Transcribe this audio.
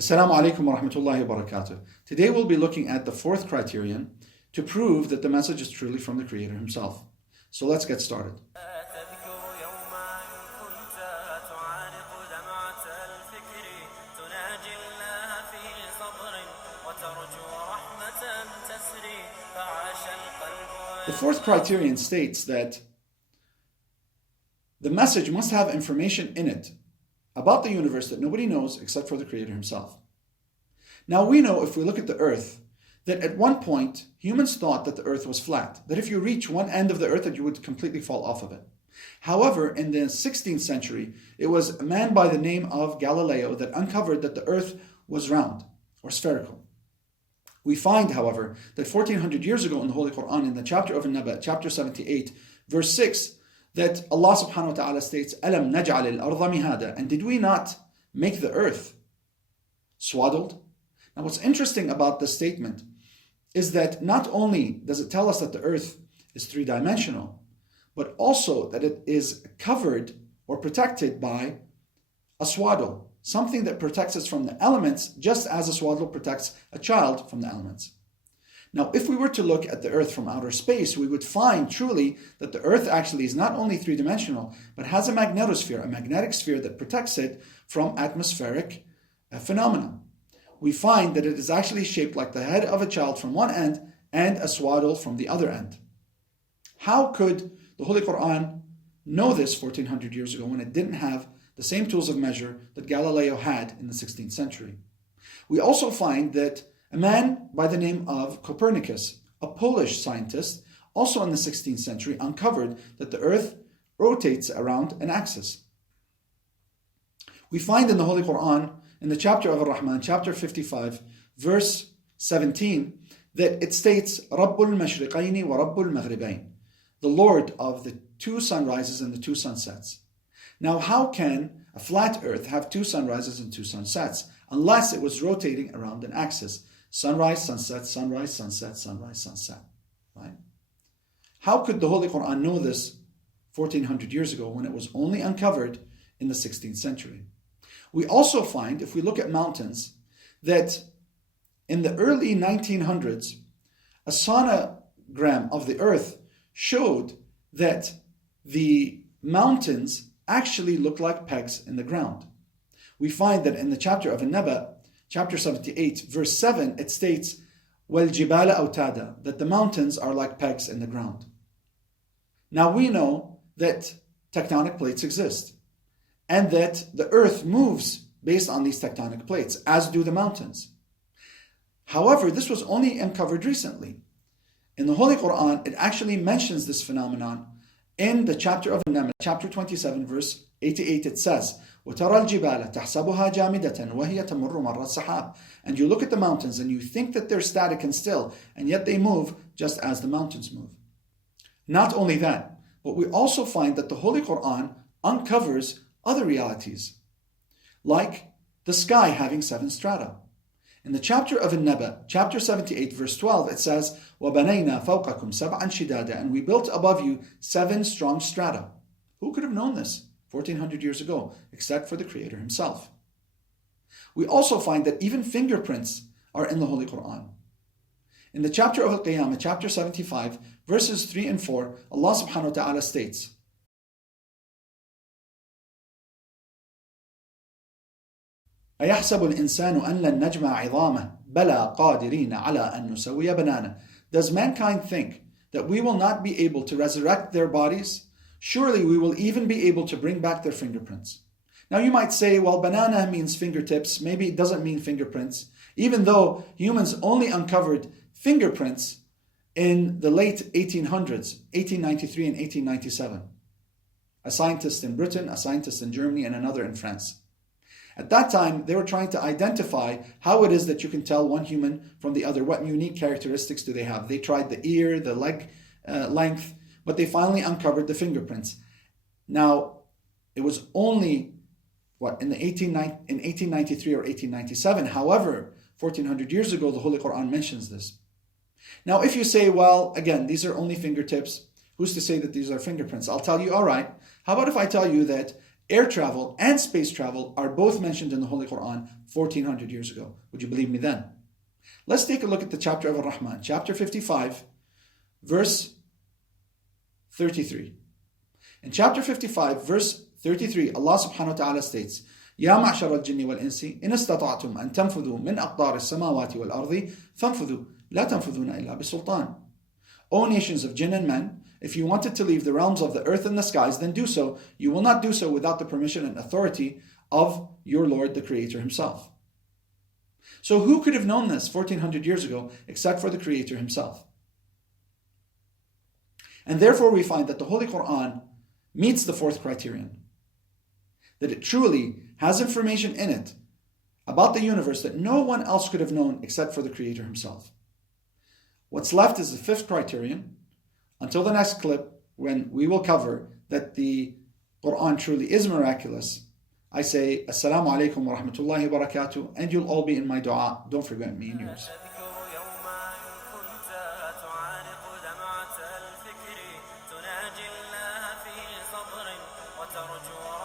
Assalamu alaikum wa rahmatullahi wa barakatuh. Today we'll be looking at the fourth criterion to prove that the message is truly from the Creator Himself. So let's get started. The fourth criterion states that the message must have information in it about the universe that nobody knows except for the Creator Himself. Now we know, if we look at the earth, that at one point humans thought that the earth was flat, that if you reach one end of the earth that you would completely fall off of it. However, in the 16th century, it was a man by the name of Galileo that uncovered that the earth was round or spherical. We find, however, that 1400 years ago in the Holy Quran, in the chapter of Al-Naba, chapter 78, verse 6, that Allah subhanahu wa ta'ala states, أَلَمْ نَجْعَلِ الْأَرْضَ مِهَادًا, and did we not make the earth swaddled? Now what's interesting about this statement is that not only does it tell us that the earth is three-dimensional, but also that it is covered or protected by a swaddle, something that protects us from the elements, just as a swaddle protects a child from the elements. Now, if we were to look at the earth from outer space, we would find truly that the earth actually is not only three-dimensional, but has a magnetosphere, a magnetic sphere that protects it from atmospheric phenomena. We find that it is actually shaped like the head of a child from one end and a swaddle from the other end. How could the Holy Quran know this 1400 years ago when it didn't have the same tools of measure that Galileo had in the 16th century? We also find that a man by the name of Copernicus, a Polish scientist, also in the 16th century, uncovered that the earth rotates around an axis. We find in the Holy Quran, in the chapter of Al-Rahman, chapter 55, verse 17, that it states, Rabbul Mashriqaini wa Rabbul Maghribain, the Lord of the two sunrises and the two sunsets. Now, how can a flat earth have two sunrises and two sunsets unless it was rotating around an axis? Sunrise, sunset, sunrise, sunset, sunrise, sunset. Right? How could the Holy Quran know this 1400 years ago when it was only uncovered in the 16th century? We also find, if we look at mountains, that in the early 1900s, a sonogram of the earth showed that the mountains actually look like pegs in the ground. We find that in the chapter of Al-Naba, chapter 78, verse 7, it states, وَالْجِبَالَ أَوْتَادًا, that the mountains are like pegs in the ground. Now we know that tectonic plates exist, and that the earth moves based on these tectonic plates, as do the mountains. However, this was only uncovered recently. In the Holy Quran, it actually mentions this phenomenon. In the chapter of Al-Naba, chapter 27, verse 88, it says, وَتَرَى الْجِبَالَ تَحْسَبُهَا جَامِدَةً وَهِيَ تَمُرُّ مَرَّ السَّحَابِ, and you look at the mountains and you think that they're static and still, and yet they move just as the mountains move. Not only that, but we also find that the Holy Quran uncovers other realities, like the sky having 7 strata. In the chapter of Al-Naba, chapter 78, verse 12, it says, وَبَنَيْنَا فَوْقَكُمْ سَبْعًا شِدَادًا, and we built above you 7 strong strata. Who could have known this 1400 years ago, except for the Creator Himself? We also find that even fingerprints are in the Holy Quran. In the chapter of Al-Qeyamah, chapter 75, verses 3 and 4, Allah subhanahu wa ta'ala states, أَيَحْسَبُ الْإِنسَانُ أَنْ لَنْ نَجْمَعَ عِظَامَهُ بَلَى قَادِرِينَ عَلَىٰ أَنْ نُسَوِّيَ بَنَانَهُ. Does mankind think that we will not be able to resurrect their bodies? Surely we will even be able to bring back their fingerprints. Now you might say, well, banana means fingertips. Maybe it doesn't mean fingerprints. Even though humans only uncovered fingerprints in the late 1800s, 1893 and 1897. A scientist in Britain, a scientist in Germany, and another in France. At that time, they were trying to identify how it is that you can tell one human from the other. What unique characteristics do they have? They tried the ear, the leg length, but they finally uncovered the fingerprints. Now, it was only, in 1893 or 1897. However, 1400 years ago, the Holy Quran mentions this. Now, if you say, well, again, these are only fingertips, who's to say that these are fingerprints? I'll tell you, all right, how about if I tell you that air travel and space travel are both mentioned in the Holy Quran 1400 years ago. Would you believe me then? Let's take a look at the chapter of Al-Rahman, chapter 55, verse 33. In chapter 55, verse 33, Allah subhanahu wa ta'ala states, يا معشر الجن والإنس إن استطعتم أن تنفذوا من أقطار السماوات والأرض فانفذوا لا تنفذون إلا بسلطان. O nations of jinn and men, if you wanted to leave the realms of the earth and the skies, then do so. You will not do so without the permission and authority of your Lord, the Creator Himself. So who could have known this 1400 years ago except for the Creator Himself? And therefore we find that the Holy Quran meets the fourth criterion, that it truly has information in it about the universe that no one else could have known except for the Creator Himself. What's left is the fifth criterion. Until the next clip, when we will cover that the Quran truly is miraculous, I say Assalamu alaikum wa rahmatullahi wa barakatuh, and you'll all be in my dua. Don't forget me and yours. ترجو